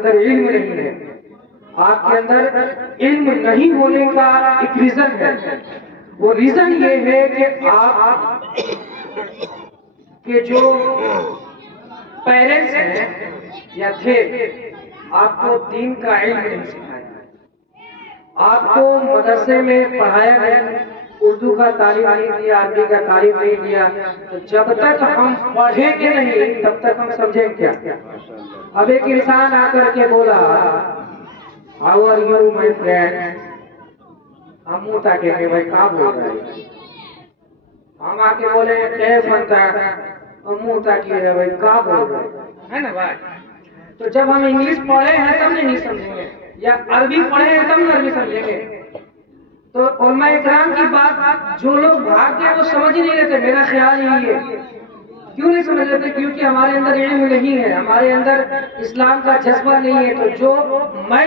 اندر علم نہیں ہے، آپ کے اندر علم نہیں ہونے کا ایک ریزن ہے. وہ ریزن یہ ہے کہ آپ کے جو پیرنٹس ہیں یا تھے، آپ کو دین کا علم نہیں سکھایا، آپ کو مدرسے میں پڑھایا گیا، اردو کا تعلیم نہیں دیا، عربی کا تعلیم نہیں دیا. تو جب تک ہم پڑھیں گے نہیں تب تک ہم سمجھیں کیا. اب ایک انسان آ کر کے بولا how are you my friend, ہم منہ تاکہ کہ بھائی کہاں بول رہا ہے. ہم آ کے بولے کیف انت، ہم منہ تاکہ بھائی کہاں بول رہا ہے نا بھائی. تو جب ہم انگلش پڑھے ہیں تب نہیں سمجھیں گے، یا عربی پڑھے ہیں تب نہیں عربی سمجھیں گے. تو علماء اکرام کی بات جو لوگ بھاگ گئے وہ سمجھ ہی نہیں رہتے. میرا خیال یہی ہے، کیوں نہیں سمجھ رہتے؟ کیونکہ ہمارے اندر علم نہیں ہے، ہمارے اندر اسلام کا جذبہ نہیں ہے. تو جو میں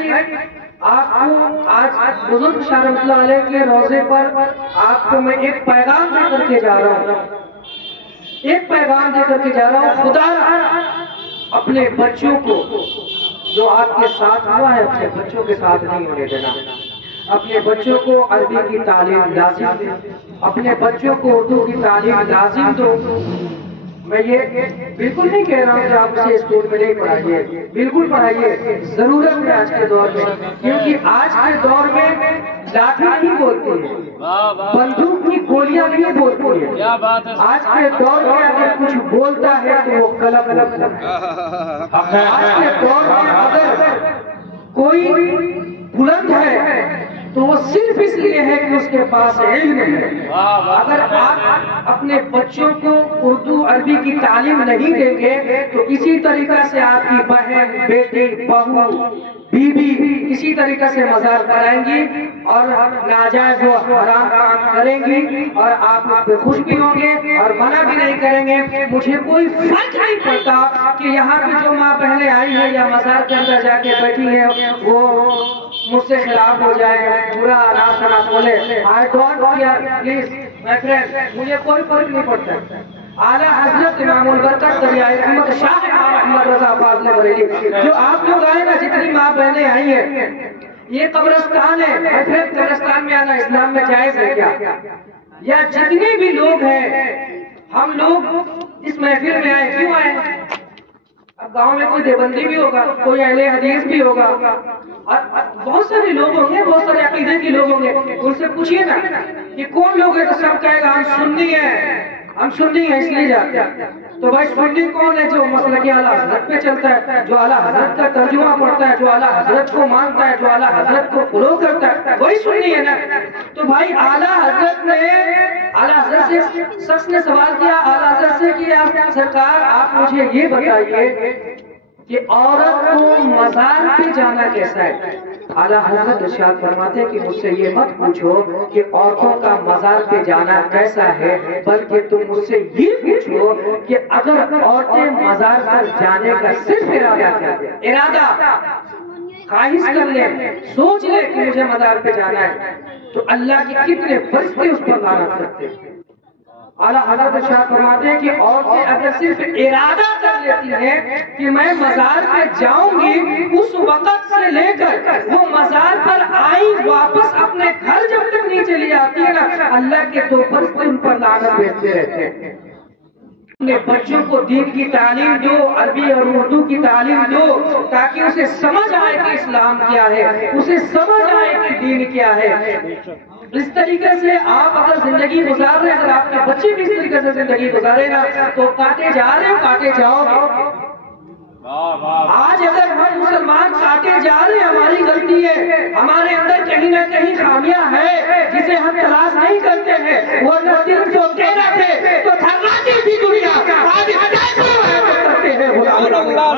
آپ کو آج بزرگ شاہ رحمۃ اللہ علیہ کے روضے پر آپ کو میں ایک پیغام دے کر کے جا رہا ہوں، ایک پیغام دے کر کے جا رہا ہوں. خدا اپنے بچوں کو، جو آپ کے ساتھ ہوا ہے اپنے بچوں کے ساتھ نہیں ہونے دینا. اپنے بچوں کو عربی کی تعلیم لازم دو، اپنے بچوں کو اردو کی تعلیم لازم دو. میں یہ بالکل نہیں کہہ رہا ہوں کہ آپ اسے اسکول میں نہیں پڑھائیے، بالکل پڑھائیے، ضرورت ہے آج کے دور میں. کیونکہ آج کے دور میں لاٹھی نہیں بولتی ہے، بندوق کی گولیاں نہیں بولتی ہے. آج کے دور میں اگر کچھ بولتا ہے تو وہ قلم لگتا ہے. آج کے دور میں اگر کوئی بلند ہے تو وہ صرف اس لیے ہے کہ اس کے پاس علم ہے. اگر آپ اپنے بچوں کو اردو عربی کی تعلیم نہیں دیں گے تو اسی طریقہ سے آپ کی بہن، بیٹی، بہو، بیوی اسی طریقہ سے مزار کرائیں گی اور ناجائز و حرام کام کریں گی، اور آپ اس پہ خوش بھی ہوں گے اور منع بھی نہیں کریں گے. مجھے کوئی فرق نہیں پڑتا کہ یہاں پہ جو ماں بہنیں آئی ہیں یا مزار کے اندر جا کے بیٹھی ہیں وہ مجھ سے خلاف ہو جائے، برا نہ سنا بولے. I don't care, please my friend، مجھے کوئی فرق نہیں پڑتا. اعلیٰ حضرت امام البرکت دریائے احمد شاہ احمد رضا فاضل بریلوی، جو آپ لوگ آئے نا، جتنی ماں بہنیں آئی ہیں، یہ قبرستان ہے. my friend، قبرستان میں آنا اسلام میں جائز ہے کیا؟ یا جتنے بھی لوگ ہیں، ہم لوگ اس محفل میں آئے کیوں آئے؟ اب گاؤں میں کوئی دیوبندی بھی ہوگا، کوئی اہل حدیث بھی ہوگا، اور بہت سارے لوگ ہوں گے، بہت سارے عقیدے کے لوگ ہوں گے. ان سے پوچھئے نا کہ کون لوگ ہیں، تو سب کہے گا ہم سنی ہیں، ہم سنی ہیں اس لیے جاتے ہیں. تو بھائی سنی کون ہے؟ جو مسلک اعلیٰ حضرت پہ چلتا ہے، جو اعلیٰ حضرت کا ترجمہ پڑھتا ہے، جو اعلیٰ حضرت کو مانتا ہے، جو اعلیٰ حضرت کو فالو کرتا ہے، وہی سنی ہے نا. تو بھائی اعلیٰ حضرت نے، اعلیٰ حضرت سے شخص نے سوال کیا، اعلیٰ حضرت سے کہ سرکار آپ مجھے یہ بتائیے کہ عورت کو مزار پہ جانا کیسا ہے؟ اعلیٰ حضرت ارشاد فرماتے ہیں کہ مجھ سے یہ مت پوچھو کہ عورتوں کا مزار پہ جانا کیسا ہے، بلکہ تم مجھ سے یہ پوچھو کہ اگر عورتیں مزار پر جانے کا صرف ارادہ خواہش کر لیں، سوچ لیں کہ مجھے مزار پہ جانا ہے، تو اللہ کے کتنے فرشتے اس پر لعنت کرتے ہیں. اعلیٰ حضرت ارشاد فرماتے ہیں کہ عورتیں اگر صرف ارادہ کر لیتی ہیں کہ میں مزار پہ جاؤں گی، اس وقت سے لے کر وہ مزار پر آئی واپس اپنے گھر جب تک نہیں چلی آتی ہے نا، اللہ کے دو فرشتے ان پر لعنت بھیجتے رہتے ہیں. اپنے بچوں کو دین کی تعلیم دو، عربی اور اردو کی تعلیم دو، تاکہ اسے سمجھ آئے کہ اسلام کیا ہے، اسے سمجھ آئے کہ دین کیا ہے. اس طریقے سے آپ اگر زندگی گزار رہے ہیں، اگر آپ کے بچے بھی اس طریقے سے زندگی گزارے نا، تو کاٹے جا رہے ہیں، کاٹے جاؤ گے. آج اگر ہم مسلمان کاٹے جا رہے ہیں، ہماری غلطی ہے، ہمارے اندر کہیں نہ کہیں خامیاں ہے جسے ہم تلاش نہیں کرتے ہیں. ورنہ 313 تھے تو تھراتی تھی دنیا، آج کرتے ہیں. اللہ اکبر.